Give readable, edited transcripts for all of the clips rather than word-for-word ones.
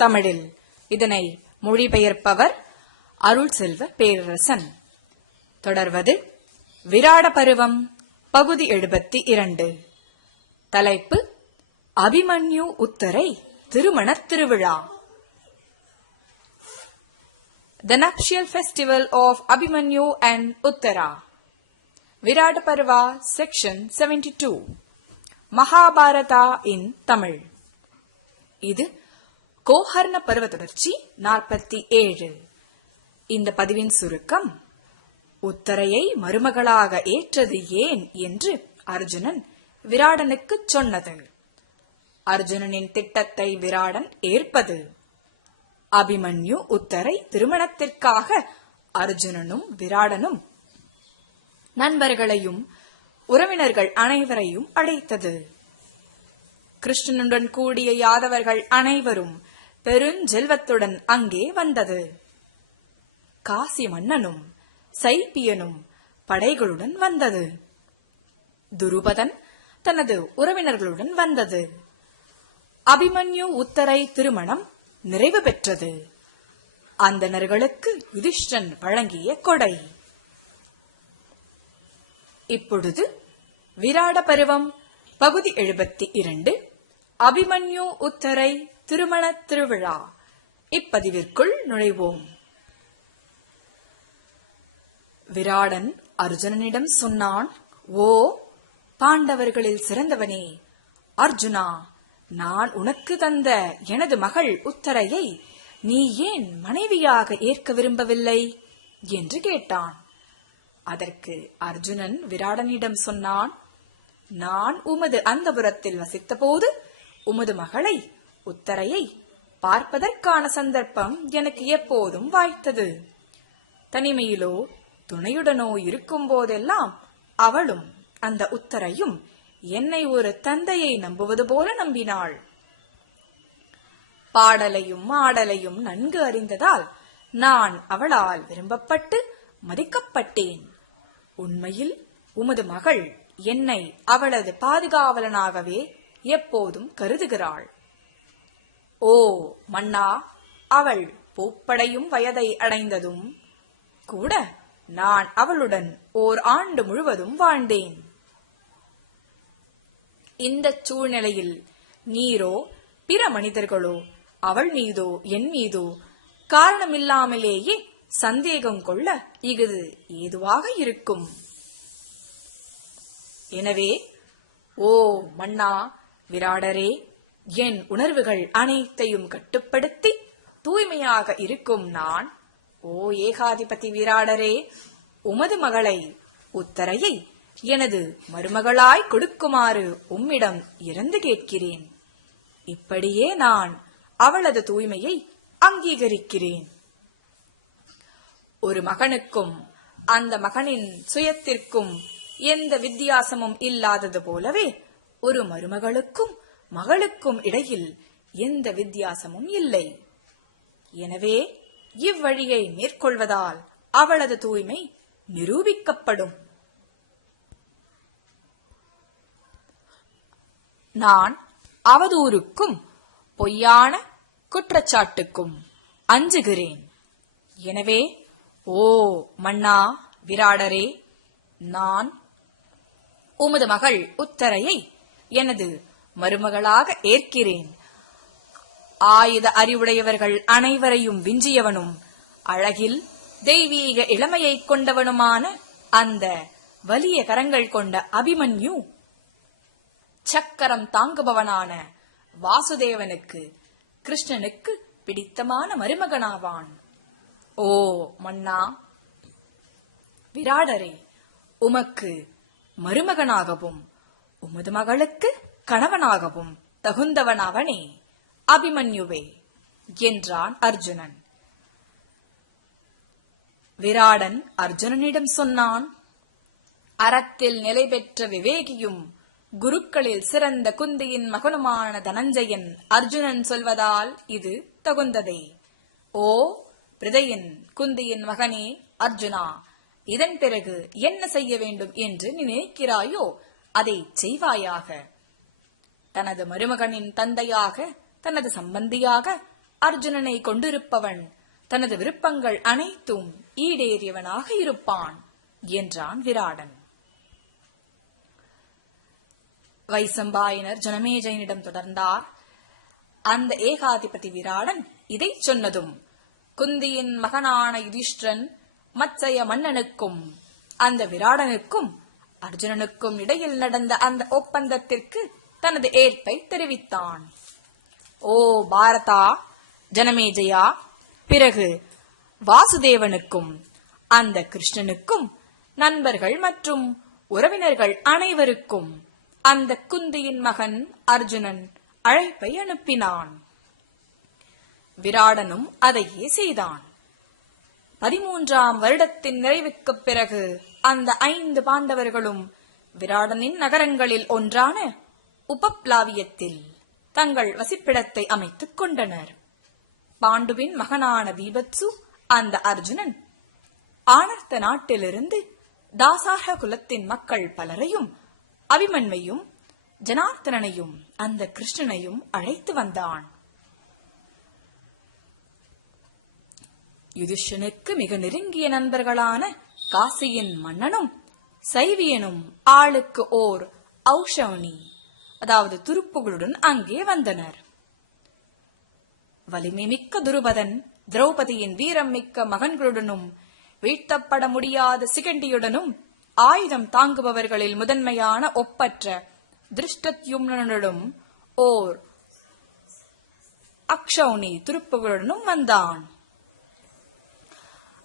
தமிழில். இதனை மொழிபெயர்ப்பவர் அருள் செல்வ பேரரசன். தொடர்வது விராட பருவம் பகுதி 72. தலைப்பு அபிமன்யு உத்தரை திருமணத் திருவிழா. The nuptial festival of Abhimanyu and Uttara. Virata Parva, Section 72. Mahabharata in Tamil. இது கோஹர்ண பருவ தொடர்ச்சி 47. இந்த பதிவின் சுருக்கம்: உத்தரையை மருமகளாக ஏற்றது ஏன் என்று அர்ஜுனன் விராடனுக்கு சொன்னது. அர்ஜுனனின் திட்டத்தை விராடன் ஏற்பது. அபிமன்யு உத்தரை திருமணத்திற்காக அர்ஜுனனும் விராடனும் நண்பர்களையும் உறவினர்கள் அனைவரையும் அழைத்தது. கிருஷ்ணனுடன் கூடிய யாதவர்கள் அனைவரும் பெருஞ்செல்வத்துடன் அங்கே வந்தது. காசி மன்னனும் சைப்பியனும் படைகளுடன் வந்தது. துருபதன் தனது உறவினர்களுடன் வந்தது. அபிமன்யு உத்தரை திருமணம் நிறைவு பெற்றது. அந்தணர்களுக்கு யுதிஷ்டன் வழங்கிய கொடை. இப்பொழுது விராட பருவம் பகுதி 72 அபிமன்யு உத்தரை திருமண திருவிழா இப்பதிவிற்குள் நுழைவோம். விராடன் அர்ஜுனனிடம் சொன்னான்: ஓ பாண்டவர்களில் சிறந்தவனே அர்ஜுனா, நான் உனக்கு தந்த எனது மகள் உத்தரையை நீ ஏன் மனைவியாக ஏற்க விரும்பவில்லை என்று கேட்டான். அதற்கு அர்ஜுனன் விராடனிடம் சொன்னான்: நான் உமது அந்தபுரத்தில் வசித்த போது உமது மகளை உத்தரையை பார்ப்பதற்கான சந்தர்ப்பம் எனக்கு எப்போதும் வாய்த்தது. தனிமையிலோ துணையுடனோ இருக்கும் போதெல்லாம் அவளும் அந்த உத்தரையும் என்னை ஒரு தந்தையை நம்புவது போல நம்பினாள். பாடலையும் ஆடலையும் நன்கு அறிந்ததால் நான் அவளால் விரும்பப்பட்டு மதிக்கப்பட்டேன். உண்மையில் உமது மகள் என்னை அவளது பாதுகாவலனாகவே எப்போதும் கருதுகிறாள். ஓ மன்னா, அவள் பூப்படையும் வயதை அடைந்ததும் கூட நான் அவளுடன் ஓர் ஆண்டு முழுவதும் வாழ்ந்தேன். இந்த சூழ்நிலையில் நீரோ பிற மனிதர்களோ அவள் மீதோ என் மீதோ காரணமில்லாமலேயே சந்தேகம் கொள்ள இஃது ஏதுவாக இருக்கும். எனவே ஓ மன்னா விராடரே, என் உணர்வுகள் அனைத்தையும் கட்டுப்படுத்தி தூய்மையாக இருக்கும் நான், ஓ ஏகாதிபதி விராடரே, உமது மகளை உத்தரையை எனது மருமகளாய் கொடுக்குமாறு உம்மிடம் இறந்து கேட்கிறேன். இப்படியே நான் அவளது தூய்மையை அங்கீகரிக்கிறேன். ஒரு மகனுக்கும் அந்த மகனின் சுயத்திற்கும் எந்த வித்தியாசமும் இல்லாதது போலவே ஒரு மருமகளுக்கும் மகளுக்கும் இடையில் எந்த வித்தியாசமும் இல்லை. எனவே இவ்வழியை மேற்கொள்வதால் அவளது தூய்மை நிரூபிக்கப்படும். நான் அவதூறுக்கும் பொய்யான குற்றச்சாட்டுக்கும் அஞ்சுகிறேன். எனவே ஓ மன்னா விராடரே, நான் உமது மகள் உத்தரையை எனது மருமகளாக ஏற்கிறேன். ஆயுத அறிவுடையவர்கள் அனைவரையும் விஞ்சியவனும் அழகில் தெய்வீக இளமையை கொண்டவனுமான அந்த வலிய கரங்கள் கொண்ட அபிமன்யு சக்கரம் தாங்குபவனான வாசுதேவனுக்கு கிருஷ்ணனுக்கு பிடித்தமான மருமகனாவான். ஓ மன்னா விராடரே, உமக்கு மருமகனாகவும் உமது மகளுக்கு கணவனாகவும் தகுந்தவன் அவனே, அபிமன்யுவே என்றான் அர்ஜுனன். விராடன் அர்ஜுனனிடம் சொன்னான்: அறத்தில் நிலை பெற்ற விவேகியும் குருக்களில் சிறந்த குந்தியின் மகனுமான தனஞ்சயன் அர்ஜுனன் சொல்வதால் இது தகுந்ததே. ஓ பிரதையின் குந்தியின் மகனே அர்ஜுனா, இதன் பிறகு என்ன செய்ய வேண்டும் என்று நினைக்கிறாயோ அதை செய்வாயாக. தனது மருமகனின் தந்தையாக தனது சம்பந்தியாக அர்ஜுனனை கொண்டிருப்பவன் தனது விருப்பங்கள் அனைத்தும் ஈடேறியவனாக இருப்பான் என்றான் விராடன். வைசம்பாயனர் ஜனமேஜயனிடம் தொடர்ந்தார். அந்த ஏகாதிபதி விராடன் இதை சொன்னதும் குந்தியின் மகனான யுதிஷ்டிரன் மத்சய மன்னனுக்கும் அந்த விராடனுக்கும் அர்ஜுனனுக்கும் இடையில் நடந்த அந்த ஒப்பந்தத்திற்கு தனது ஏற்பை தெரிவித்தான். ஓ பாரதா, ஜனமேஜயா, பிறகு வாசுதேவனுக்கும் அந்த கிருஷ்ணனுக்கும் நண்பர்கள் மற்றும் உறவினர்கள் அனைவருக்கும் அந்த குந்தியின் மகன் அர்ஜுனன் அழைப்பை அனுப்பினான். விராடனும் அதையே செய்தான். 13ஆம் வருடத்தின் நிறைவுக்குப் பிறகு அந்த 5 பாண்டவர்களும் விராடனின் நகரங்களில் ஒன்றான உபப்ளாவியத்தில் தங்கள் வசிப்பிடத்தை அமைத்துக் கொண்டனர். பாண்டுவின் மகனான தீபத்சு அந்த அர்ஜுனன் ஆனர்த்த நாட்டிலிருந்து தாசாக குலத்தின் மக்கள் பலரையும் அபிமன்வையும் ஜனார்த்தனையும் அந்த கிருஷ்ணனையும் அழைத்து வந்தான். யுதிஷ்டனுக்கு மிக நெருங்கிய நண்பர்களான காசியின் மன்னனும் சைவியனும் ஆளுக்கு ஓர் ஔஷவனி அதாவது துருப்புகளுடன் அங்கே வந்தனர். வலிமை மிக்க துருபதன் திரௌபதியின் வீரம் மிக்க மகன்களுடனும் வீழ்த்தப்பட முடியாத சிகண்டியுடனும் ஆயுதம் தாங்குபவர்களில் முதன்மையான ஒப்பற்ற திருஷ்டத்யும்னனுடன் ஓர் அக்ஷௌனி துருப்புகளுடனும் வந்தான்.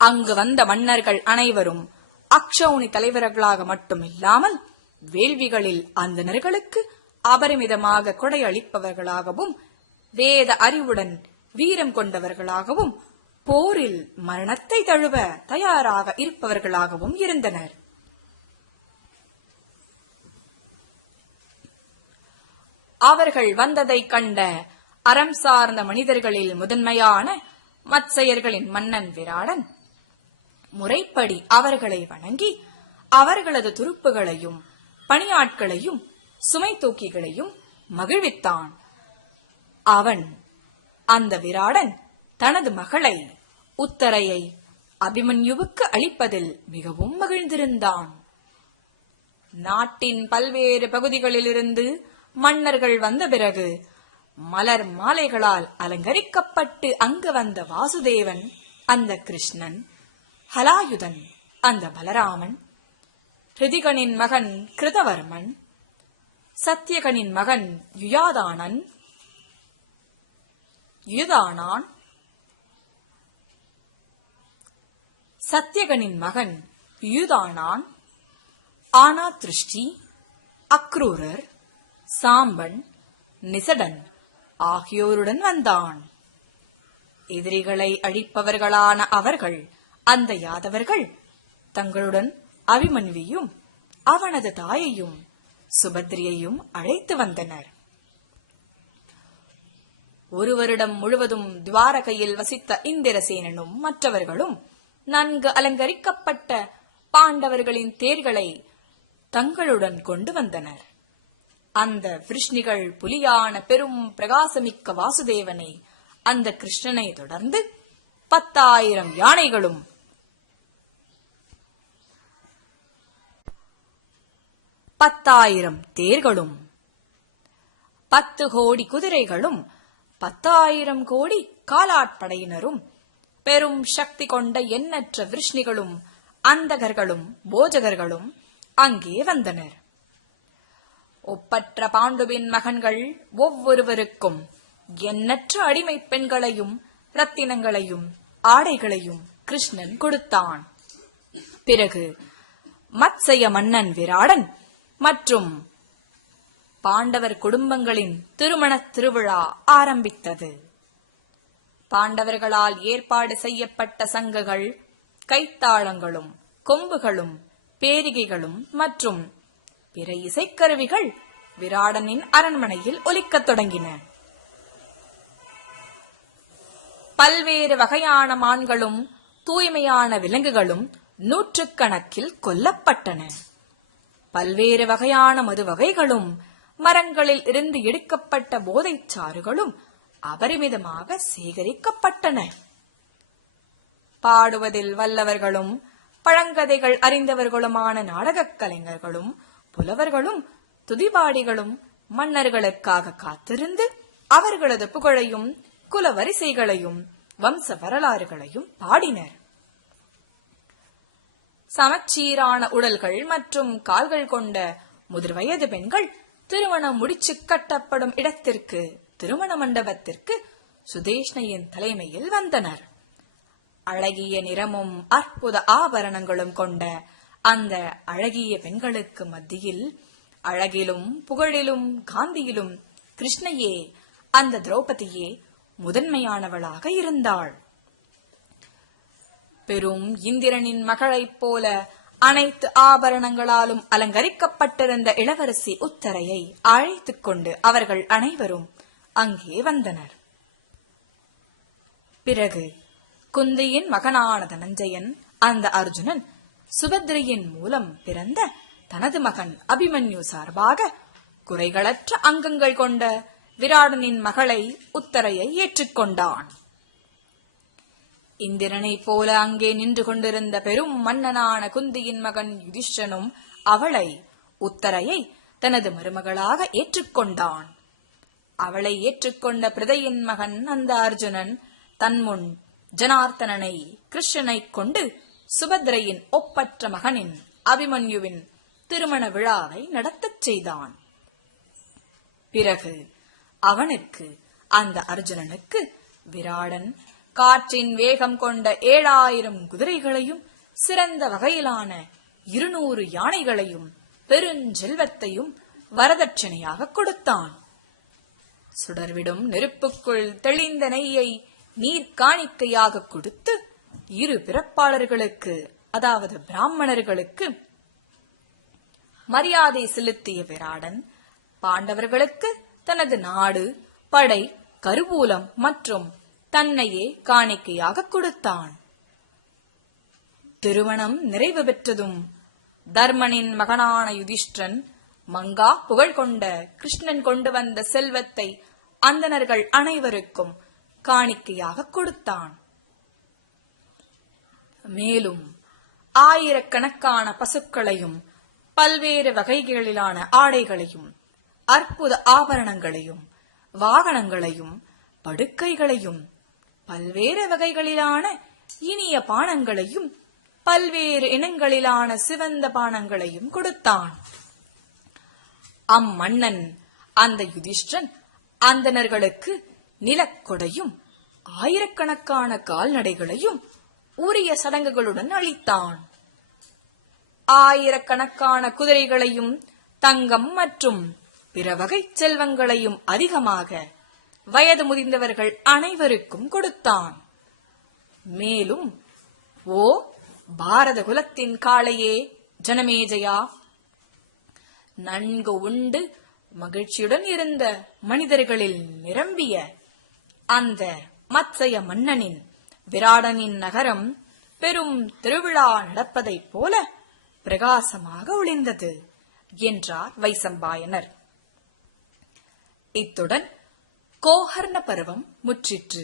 அங்கு வந்த மன்னர்கள் அனைவரும் அக்ஷௌனி தலைவர்களாக மட்டுமில்லாமல் வேள்விகளில் அந்தணர்களுக்கு அபரிமிதமாக கொடையளிப்பவர்களாகவும் வேத அறிவுடன் வீரம் கொண்டவர்களாகவும் போரில் மரணத்தை தழுவ தயாராக இருப்பவர்களாகவும் இருந்தனர். அவர்கள் வந்ததை கண்ட அறம் சார்ந்த மனிதர்களில் முதன்மையான மத்சயர்களின் மன்னன் விராடன் முறைப்படி அவர்களை வணங்கி அவர்களது துருப்புகளையும் பணியாட்களையும் சுமை தூக்கிகளையும் மகிழ்வித்தான். அவன் அந்த விராடன் தனது மகளை உத்தரையை அபிமன்யுவுக்கு அளிப்பதில் மிகவும் மகிழ்ந்திருந்தான். நாட்டின் பல்வேறு பகுதிகளிலிருந்து மன்னர்கள் வந்த பிறகு மலர் மாலைகளால் அலங்கரிக்கப்பட்டு அங்கு வந்த வாசுதேவன் அந்த கிருஷ்ணன், ஹலாயுதன் அந்த பலராமன், ஹிருதிகனின் மகன் கிருதவர்மன், சத்தியகனின் மகன் யுதானான், சத்தியகனின் மகன் யுதானான், ஆனாத்ருஷ்டி, அக்ரூரர், சாம்பன், நிசடன் ஆகியோருடன் வந்தான். எதிரிகளை அழிப்பவர்களான அவர்கள் அந்த யாதவர்கள் தங்களுடன் அபிமன்வியும் அவனது தாயையும் சுபத்ரியையும் அழைத்து வந்தனர். ஒரு வருடம் முழுவதும் துவாரகையில் வசித்த இந்திரசேனனும் மற்றவர்களும் நன்கு அலங்கரிக்கப்பட்ட பாண்டவர்களின் தேர்களை தங்களுடன் கொண்டு வந்தனர். அந்த விருஷ்ணிகள் புலியான பெரும் பிரகாசமிக்க வாசுதேவனை அந்த கிருஷ்ணனை தொடர்ந்து 10,000 யானைகளும் 10,000 தேர்களும் 10 கோடி குதிரைகளும் 10,000 கோடி காலாட்படையினரும் பெரும் சக்தி கொண்ட எண்ணற்ற விருஷ்ணிகளும் அந்தகர்களும் போஜகர்களும் அங்கே வந்தனர். ஒப்பற்ற பாண்டுவின் மகன்கள் ஒவ்வொருவருக்கும் எண்ணற்ற அடிமை பெண்களையும் ரத்தினங்களையும் ஆடைகளையும் கிருஷ்ணன் கொடுத்தான். பிறகு மத்சய மன்னன் விராடன் மற்றும் பாண்டவர் குடும்பங்களின் திருமணத் திருவிழா ஆரம்பித்தது. பாண்டவர்களால் ஏற்பாடு செய்யப்பட்ட சங்குகள், கைத்தாளங்களும் கொம்புகளும் பேரிகைகளும் மற்றும் பிற இசைக்கருவிகள் விராடனின் அரண்மனையில் ஒலிக்கத் தொடங்கின. பல்வேறு வகையான மான்களும் தூய்மையான விலங்குகளும் 100கணக்கில் கொல்லப்பட்டன. பல்வேறு வகையான மது வகைகளும் மரங்களில் இருந்து எடுக்கப்பட்ட போதைச் சாறுகளும் அபரிமிதமாக சேகரிக்கப்பட்டன. பாடுவதில் வல்லவர்களும் பழங்கதைகள் அறிந்தவர்களுமான நாடகக் கலைஞர்களும் புலவர்களும் துதிபாடிகளும் மன்னர்களுக்காக காத்திருந்து அவர்களது புகழையும் குலவரிசைகளையும் வம்ச வரலாறுகளையும் பாடினர். சமச்சீரான உடல்கள் மற்றும் கால்கள் கொண்ட முதிர்வயது பெண்கள் திருமணம் முடிச்சு கட்டப்படும் இடத்திற்கு, திருமண மண்டபத்திற்கு சுதேஷ்ணையின் தலைமையில் வந்தனர். அழகிய நிறமும் அற்புத ஆபரணங்களும் கொண்ட அந்த அழகிய பெண்களுக்கு மத்தியில் அழகிலும் புகழிலும் காந்தியிலும் கிருஷ்ணையே, அந்த திரௌபதியே முதன்மையானவளாக இருந்தாள். பெரும் இந்திரனின் மகளைப் போல அனைத்து ஆபரணங்களாலும் அலங்கரிக்கப்பட்டிருந்த இளவரசி உத்தரையை அழைத்துக் கொண்டு அவர்கள் அனைவரும் அங்கே வந்தனர். பிறகு குந்தியின் மகனான தனஞ்சயன், அந்த அர்ஜுனன் சுபத்ரையின் மூலம் பிறந்த தனது மகன் அபிமன்யு சார்பாக குறைகளற்ற அங்கங்கள் கொண்ட விராடனின் மகளை உத்தரையை ஏற்றுக்கொண்டான். இந்திரனை போல அங்கே நின்று கொண்டிருந்த பெரும் மன்னனான குந்தியின் மகன் யுதிஷ்டனும் அவளை, உத்தரையை தனது மருமகளாக ஏற்றுக்கொண்டான். அவளை ஏற்றுக்கொண்ட பிரதையின் மகன் அந்த அர்ஜுனன் தன்முன் ஜனார்த்தனனை, கிருஷ்ணனை கொண்டு சுபத்ரையின் ஒப்பற்ற மகனின் அபிமன்யுவின் திருமண விழாவை நடத்தச் செய்தான். பிறகு அவனுக்கு, அந்த அர்ஜுனனுக்கு, விராடன் காற்றின் வேகம் கொண்ட 7000 குதிரைகளையும் சிறந்த வகையிலான 200 யானைகளையும் பெருஞ்செல்வத்தையும் வரதட்சணையாக கொடுத்தான். சுடர்விடும் நெருப்புக்குள் தெளிந்த நெய்யை நீர் காணிக்கையாக கொடுத்து 2 பிறப்பாளர்களுக்கு, அதாவது பிராமணர்களுக்கு மரியாதை செலுத்திய விராடன் பாண்டவர்களுக்கு தனது நாடு, படை, கருவூலம் மற்றும் தன்னையே காணிக்கையாக கொடுத்தான். திருமணம் நிறைவு பெற்றதும் தர்மனின் மகனான யுதிஷ்டிரன் மங்கா புகழ் கொண்ட கிருஷ்ணன் கொண்டு வந்த செல்வத்தை அந்தணர்கள் அனைவருக்கும் காணிக்கையாக கொடுத்தான். மேலும் ஆயிரக்கணக்கான பசுக்களையும் பல்வேறு வகைகளிலான ஆடைகளையும் அற்புத ஆபரணங்களையும் வாகனங்களையும் படுக்கைகளையும் பல்வேறு வகைகளிலான இனிய பானங்களையும் பல்வேறு இனங்களிலான சிவந்த பானங்களையும் கொடுத்தான். அம்மன்னன், அந்த யுதிஷ்டிரன், அந்தணர்களுக்கு நிலக்கொடையும் ஆயிரக்கணக்கான கால்நடைகளையும் உரிய சடங்குகளுடன் அளித்தான். ஆயிரக்கணக்கான குதிரைகளையும் தங்கம் மற்றும் பிற வகை செல்வங்களையும் அதிகமாக வயது முதிர்ந்தவர்கள் அனைவருக்கும் கொடுத்தான். மேலும், ஓ பாரத குலத்தின் காளையே ஜனமேஜயா, நன்கு உண்டு மகிழ்ச்சியுடன் இருந்த மனிதர்களில் நிரம்பிய அந்த மத்சய மன்னனின் விராடனின் நகரம் பெரும் திருவிழா நடப்பதைப் போல பிரகாசமாக ஒளிர்ந்தது என்றார் வைசம்பாயனர். இத்துடன் கோகர்ண பருவம் முற்றிற்று.